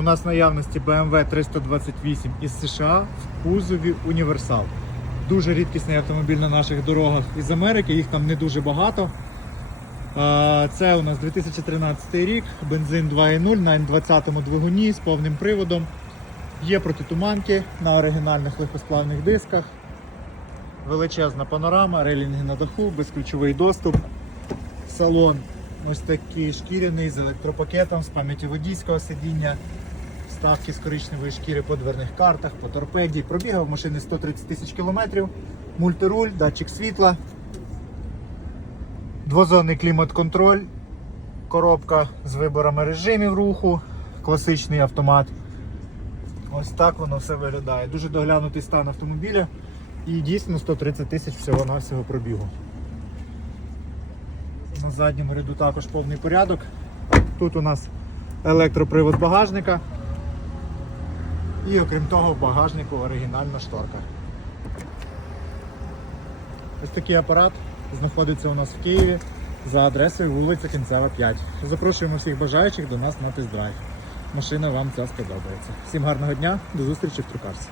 У нас наявності BMW 328 із США в кузові універсал. Дуже рідкісний автомобіль на наших дорогах із Америки, їх там не дуже багато. Це у нас 2013 рік, бензин 2.0 на М20 двигуні з повним приводом. Є протитуманки на оригінальних легкосплавних дисках. Величезна панорама, релінги на даху, безключовий доступ. Салон ось такий шкіряний з електропакетом, з пам'яті водійського сидіння, вставки з коричневої шкіри по дверних картах, по торпеді. Пробігав машини 130 тисяч кілометрів, мультируль, датчик світла, двозонний клімат-контроль, коробка з виборами режимів руху, класичний автомат. Ось так воно все виглядає. Дуже доглянутий стан автомобіля і дійсно 130 тисяч всього-навсього пробігу. На задньому ряду також повний порядок. Тут у нас електропривод багажника. І окрім того, в багажнику оригінальна шторка. Ось такий апарат знаходиться у нас в Києві за адресою вулиця Кінцева 5. Запрошуємо всіх бажаючих до нас на тест-драйв. Машина вам ця сподобається. Всім гарного дня, до зустрічі в Трукарці.